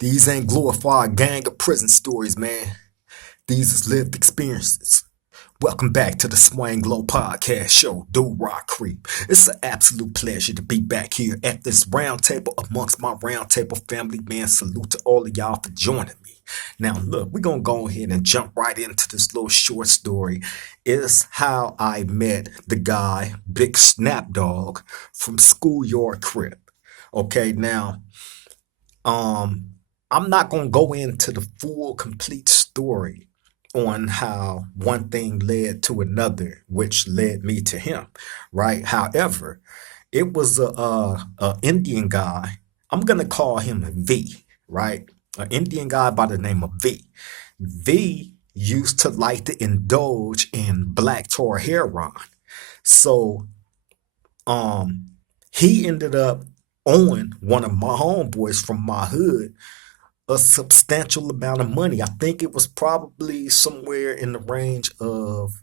These ain't glorified gang of prison stories, man. These is lived experiences. Welcome back to the Swang Glow Podcast Show, Do Rock Creep. It's an absolute pleasure to be back here at this round table amongst my round table family, man. Salute to all of y'all for joining me. Now, look, we're going to go ahead and jump right into this little short story. It's how I met the guy, Big Snapdog, from Schoolyard Crip. Okay, now, um, I'm not going to go into the full, complete story on how one thing led to another, which led me to him, right? However, it was a Indian guy. I'm gonna call him V, right? An Indian guy by the name of V. V used to like to indulge in black tar heroin, so um, he ended up owing one of my homeboys from my hood a substantial amount of money. I think it was probably somewhere in the range of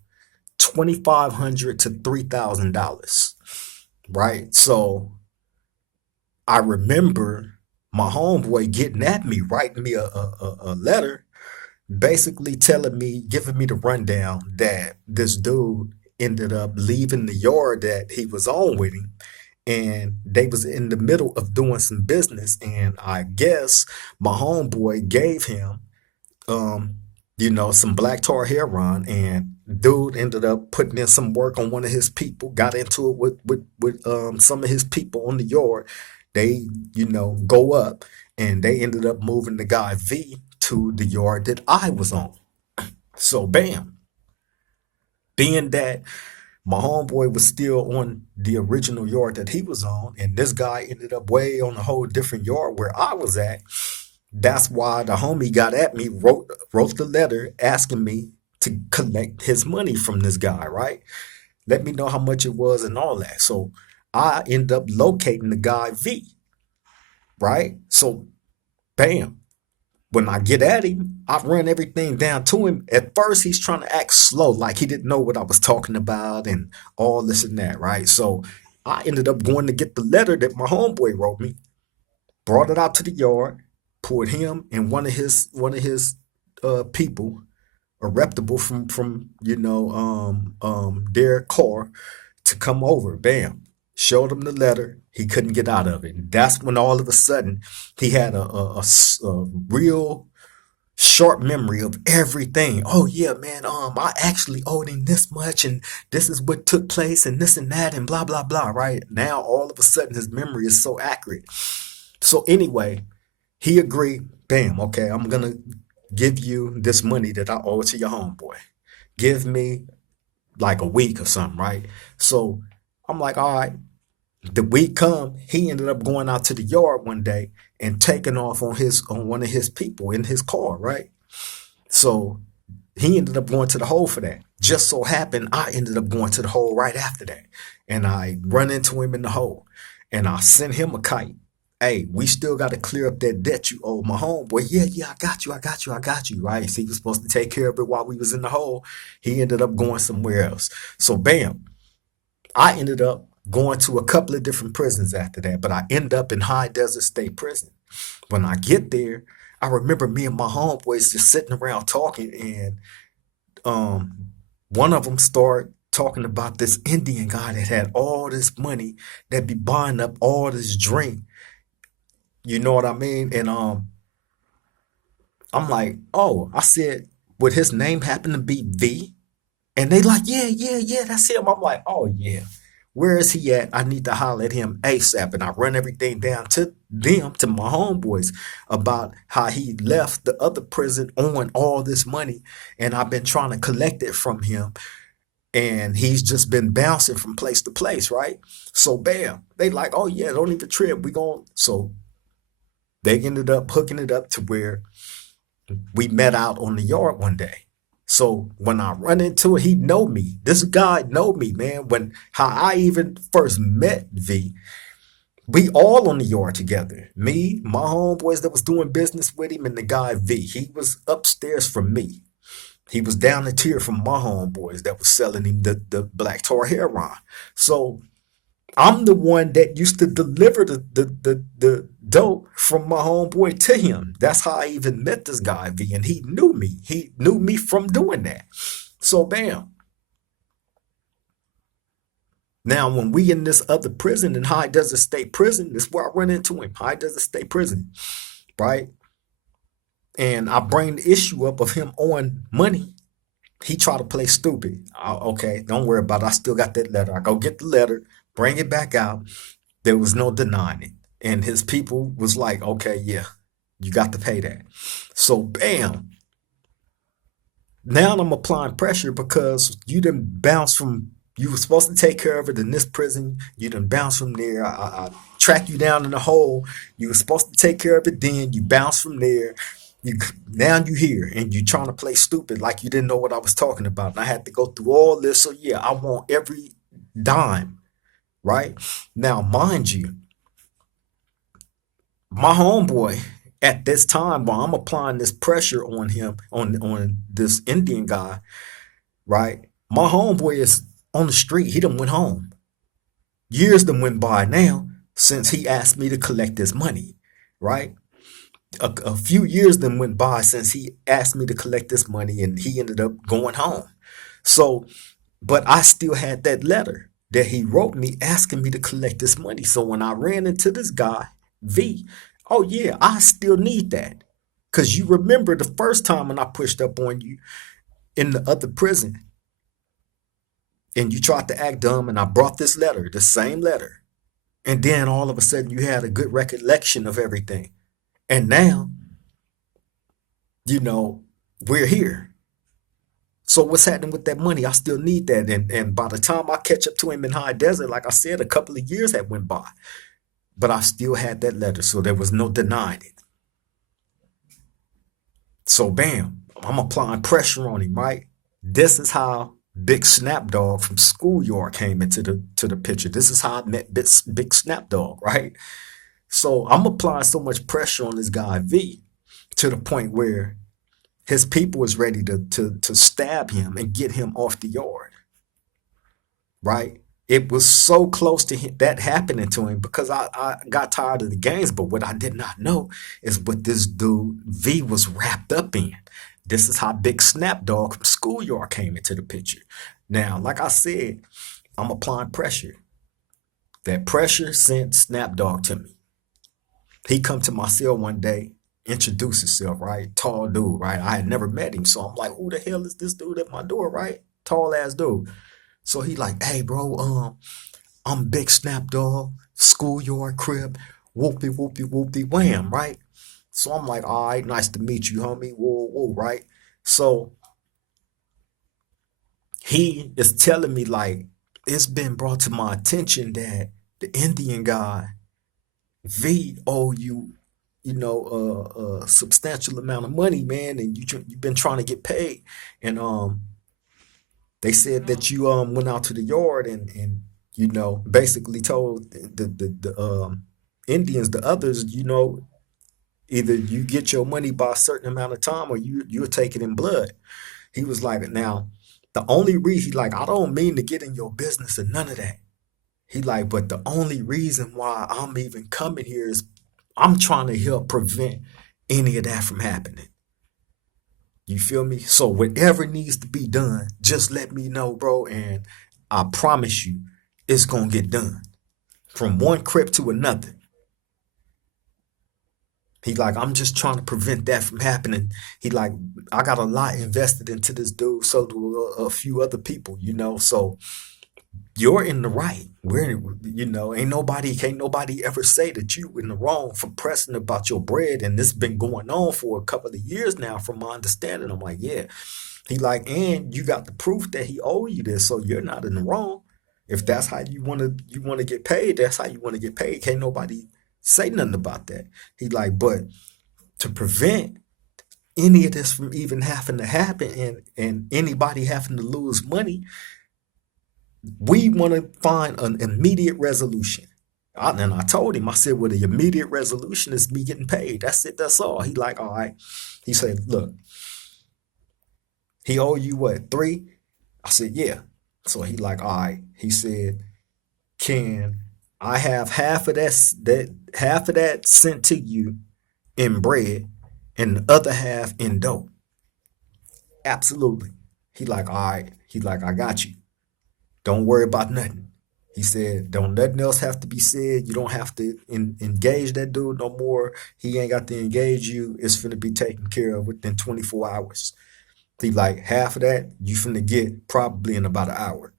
2,500 to $3,000, right? So I remember my homeboy getting at me, writing me a letter, basically telling me, giving me the rundown that this dude ended up leaving the yard that he was on with him, and they was in the middle of doing some business, and I guess my homeboy gave him um some black tar heroin, and dude ended up putting in some work on one of his people, got into it with some of his people on the yard. They go up, and they ended up moving the guy V to the yard that I was on. So bam, being that my homeboy was still on the original yard that he was on, and this guy ended up way on a whole different yard where I was at. That's why the homie got at me, wrote the letter asking me to collect his money from this guy, right? Let me know how much it was and all that. So I end up locating the guy V, right? So bam, when I get at him, I run everything down to him. At first, he's trying to act slow, like he didn't know what I was talking about and all this and that, right? So I ended up going to get the letter that my homeboy wrote me, brought it out to the yard, pulled him and one of his people, a reputable from their car, to come over. Bam, showed him the letter. He couldn't get out of it. And that's when all of a sudden he had a real short memory of everything. Oh yeah, man. I actually owed him this much, and this is what took place, and this and that, and blah blah blah. Right now, all of a sudden, his memory is so accurate. So anyway, he agreed. Bam. Okay, I'm gonna give you this money that I owe to your homeboy. Give me like a week or something, right? So I'm like, all right. The week come, he ended up going out to the yard one day and taking off on one of his people in his car, right? So he ended up going to the hole for that. Just so happened I ended up going to the hole right after that. And I run into him in the hole, and I sent him a kite. Hey, we still got to clear up that debt you owe my homeboy. Yeah, yeah, I got you, right? So he was supposed to take care of it while we was in the hole. He ended up going somewhere else. So bam, I ended up going to a couple of different prisons after that, but I end up in High Desert State Prison. When I get there, I remember me and my homeboys just sitting around talking, and um, one of them started talking about this Indian guy that had all this money that be buying up all this drink. You know what I mean? And I'm like, oh, I said, would his name happen to be V? And they like, yeah, yeah, yeah, that's him. I'm like, oh yeah. Where is he at? I need to holler at him ASAP. And I run everything down to them, to my homeboys, about how he left the other prison on all this money. And I've been trying to collect it from him. And he's just been bouncing from place to place, right? So bam, they like, oh yeah, don't even trip. We going so they ended up hooking it up to where we met out on the yard one day. So when I run into it, he know me. This guy know me, man. When how I even first met V, we all on the yard together. Me, my homeboys that was doing business with him, and the guy V. He was upstairs from me. He was down the tier from my homeboys that was selling him the black tar heroin. So I'm the one that used to deliver the dope from my homeboy to him. That's how I even met this guy, V, and he knew me. He knew me from doing that. So bam. Now when we in this other prison in High Desert State Prison, this is where I run into him. High Desert State Prison, right? And I bring the issue up of him owing money. He tried to play stupid. Okay, don't worry about it. I still got that letter. I go get the letter, bring it back out. There was no denying it. And his people was like, okay, yeah, you got to pay that. So bam. Now I'm applying pressure because you didn't bounce from, you were supposed to take care of it in this prison. You didn't bounce from there. I track you down in the hole. You were supposed to take care of it then. You bounce from there. You now you here and you trying to play stupid like you didn't know what I was talking about. And I had to go through all this. So yeah, I want every dime, right? Now, mind you, my homeboy at this time while I'm applying this pressure on him, on this Indian guy, right? My homeboy is on the street. He done went home. Years done went by now since he asked me to collect this money, right? A few years then went by since he asked me to collect this money and he ended up going home. So, but I still had that letter that he wrote me asking me to collect this money. So when I ran into this guy, V, oh yeah, I still need that. Because you remember the first time when I pushed up on you in the other prison and you tried to act dumb and I brought this letter, the same letter. And then all of a sudden you had a good recollection of everything. And now, we're here. So what's happening with that money? I still need that. And by the time I catch up to him in High Desert, like I said, a couple of years had went by. But I still had that letter, so there was no denying it. So bam, I'm applying pressure on him, right? This is how Big Snapdog from Schoolyard came into the picture. This is how I met Big Snapdog, right? So I'm applying so much pressure on this guy V to the point where his people was ready to stab him and get him off the yard, right? It was so close to that happening to him because I got tired of the games. But what I did not know is what this dude V was wrapped up in. This is how Big Snapdog from Schoolyard came into the picture. Now, like I said, I'm applying pressure. That pressure sent Snapdog to me. He come to my cell one day, introduce himself, right? Tall dude, right? I had never met him, so I'm like, who the hell is this dude at my door, right? Tall ass dude. So he like, hey, bro, I'm Big Snapdog, Schoolyard Crip, whoopty whoopty whoopty wham, right? So I'm like, all right, nice to meet you, homie. Whoa, whoa, right? So he is telling me like it's been brought to my attention that the Indian guy V owe you, a substantial amount of money, man, and you've been trying to get paid, and they said that you went out to the yard and basically told the Indians, the others, either you get your money by a certain amount of time or you'll take it in blood. He was like, now the only reason, like, I don't mean to get in your business or none of that. He like, but the only reason why I'm even coming here is I'm trying to help prevent any of that from happening. You feel me? So whatever needs to be done, just let me know, bro, and I promise you it's gonna get done. From one Crip to another. He like, I'm just trying to prevent that from happening. He like, I got a lot invested into this dude, so do a few other people, so you're in the right. Can't nobody ever say that you in the wrong for pressing about your bread. And this has been going on for a couple of years now, from my understanding. I'm like, yeah. He like, and you got the proof that he owe you this, so you're not in the wrong. If that's how you wanna get paid, that's how you want to get paid. Can't nobody say nothing about that. He like, but to prevent any of this from even having to happen and anybody having to lose money, we want to find an immediate resolution. And I told him, I said, well, the immediate resolution is me getting paid. That's it. That's all. He like, all right. He said, look, he owe you what, 3? I said, yeah. So he like, all right. He said, Can I have half of that sent to you in bread and the other half in dough? Absolutely. He like, all right. He like, I got you. Don't worry about nothing. He said, don't nothing else have to be said. You don't have to engage that dude no more. He ain't got to engage you. It's finna be taken care of within 24 hours. He like, half of that you finna get probably in about an hour.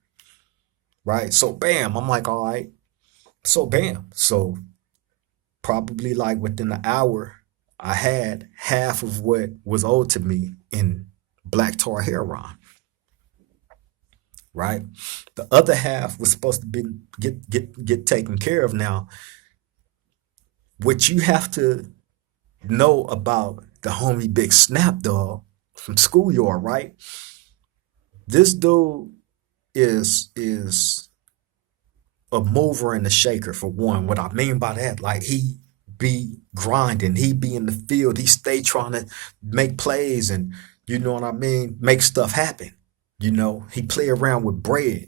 Right? So bam, I'm like, all right. So bam. So probably like within an hour, I had half of what was owed to me in black tar heroin. Right? The other half was supposed to be get taken care of. Now, what you have to know about the homie Big Snap Dog from Schoolyard, right? This dude is a mover and a shaker for one. What I mean by that, like he be grinding, he be in the field, he stay trying to make plays and you know what I mean, make stuff happen. You know, he play around with bread.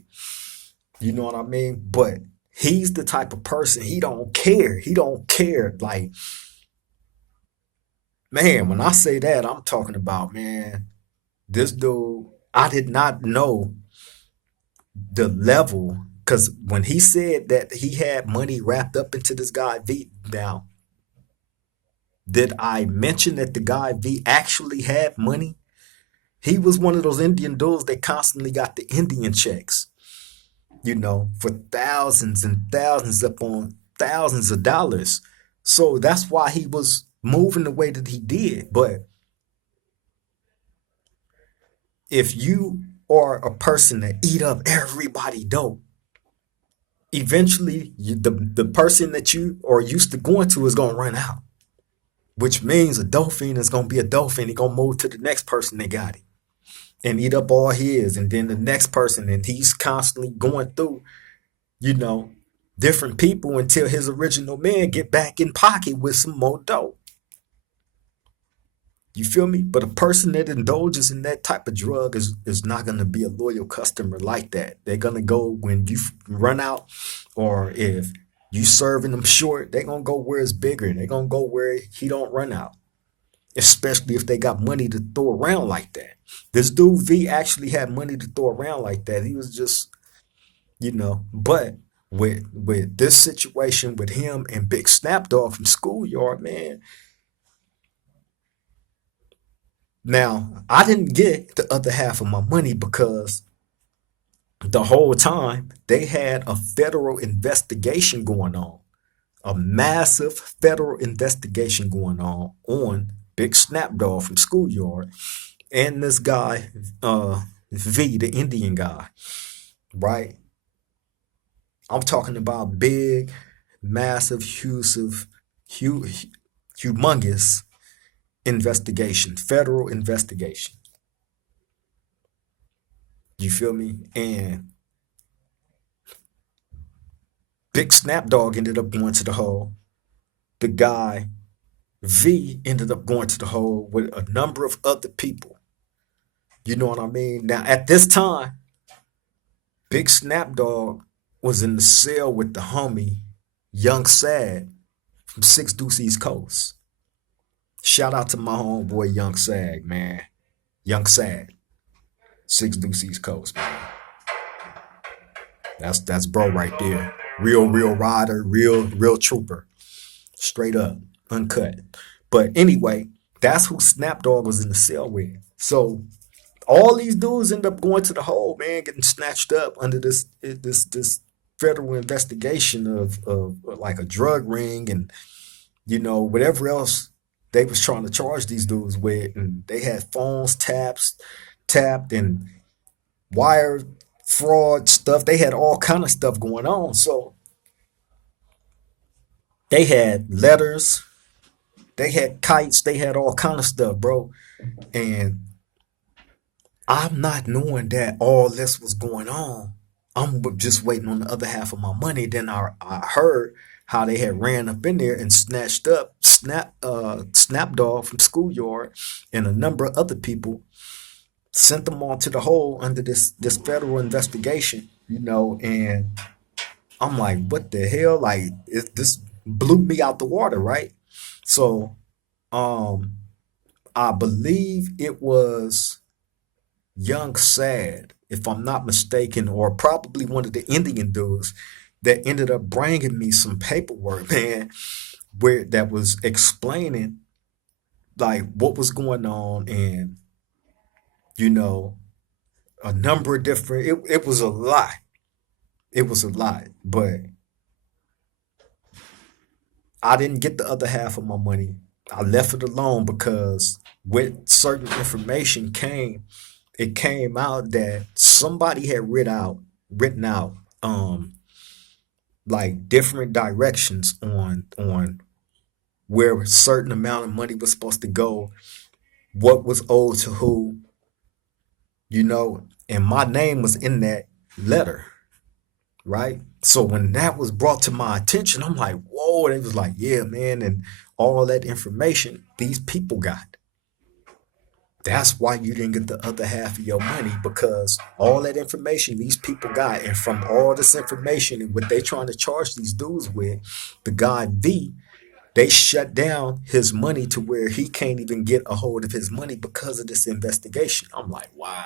You know what I mean? But he's the type of person, he don't care. He don't care. Like, man, when I say that, I'm talking about, man, this dude, I did not know the level. Because when he said that he had money wrapped up into this guy V, now, did I mention that the guy V actually had money? He was one of those Indian dudes that constantly got the Indian checks, you know, for thousands and thousands upon thousands of dollars. So that's why he was moving the way that he did. But if you are a person that eat up everybody dope, eventually the person that you are used to going to is going to run out, which means a dolphin is going to be a dolphin. He's going to move to the next person that got it and eat up all his, and then the next person, and he's constantly going through, you know, different people until his original man get back in pocket with some more dough. You feel me? But a person that indulges in that type of drug is not going to be a loyal customer like that. They're going to go when you run out, or if you serving them short, they're going to go where it's bigger. They're going to go where he don't run out, especially if they got money to throw around like that. This dude V actually had money to throw around like that. He was just, you know, but with this situation with him and Big Snap Dog from Schoolyard, man. Now, I didn't get the other half of my money because the whole time they had a federal investigation going on, a massive federal investigation going on Big Snap Dog from Schoolyard and this guy, V, the Indian guy, right? I'm talking about big, massive, humongous investigation, federal investigation. You feel me? And Big Snap Dog ended up going to the hole. The guy V ended up going to the hole with a number of other people. You know what I mean? Now at this time, Big Snap Dog was in the cell with the homie Young Sad from Six Deuce East Coast. Shout out to my homeboy Young Sag, man. Young Sad. Six Deuce East Coast, man. That's bro right there. Real rider, real trooper. Straight up, uncut. But anyway, that's who Snapdog was in the cell with. So all these dudes end up going to the hole, man, getting snatched up under this federal investigation of like a drug ring and you know whatever else they was trying to charge these dudes with, and they had phones tapped and wire fraud stuff. They had all kind of stuff going on. So they had letters, they had kites, they had all kind of stuff, bro. And I'm not knowing that all this was going on. I'm just waiting on the other half of my money. Then I heard how they had ran up in there and snatched up Snapdog from Schoolyard and a number of other people, sent them all to the hole under this federal investigation, you know, and I'm like, what the hell? Like, this blew me out the water, right? So, um, I believe it was Young Sad, if I'm not mistaken, or probably one of the Indian dudes that ended up bringing me some paperwork, man, where that was explaining like what was going on and you know a number of different. It was a lot. It was a lot, but I didn't get the other half of my money. I left it alone because with certain information it came out that somebody had written out like different directions on where a certain amount of money was supposed to go, what was owed to who, and my name was in that letter, right? So when that was brought to my attention, I'm like, whoa, and it was like, yeah, man, and all that information these people got. That's why you didn't get the other half of your money because all that information these people got, and from all this information and what they trying to charge these dudes with, the guy V, they shut down his money to where he can't even get a hold of his money because of this investigation. I'm like, wow.